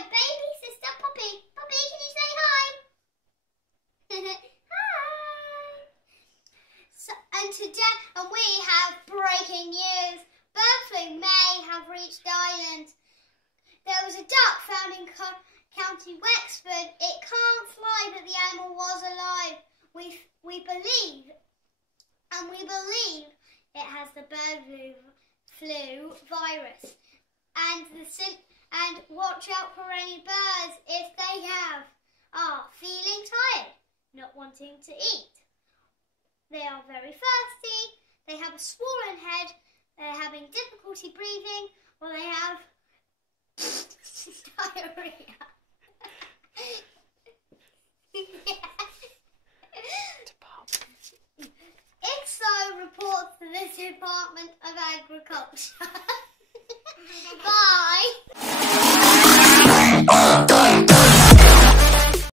my baby sister Poppy. Poppy, can you say hi? Hi. And today, we have breaking news. Bird flu may have reached Ireland. There was a duck found in County Wexford. It can't fly, but the animal was alive. We believe it has the bird flu virus. And watch out for any birds if they are feeling tired, not wanting to eat. They are very thirsty, they have a swollen head, they're having difficulty breathing, or they have diarrhea. ICSO reports to the Department of Agriculture.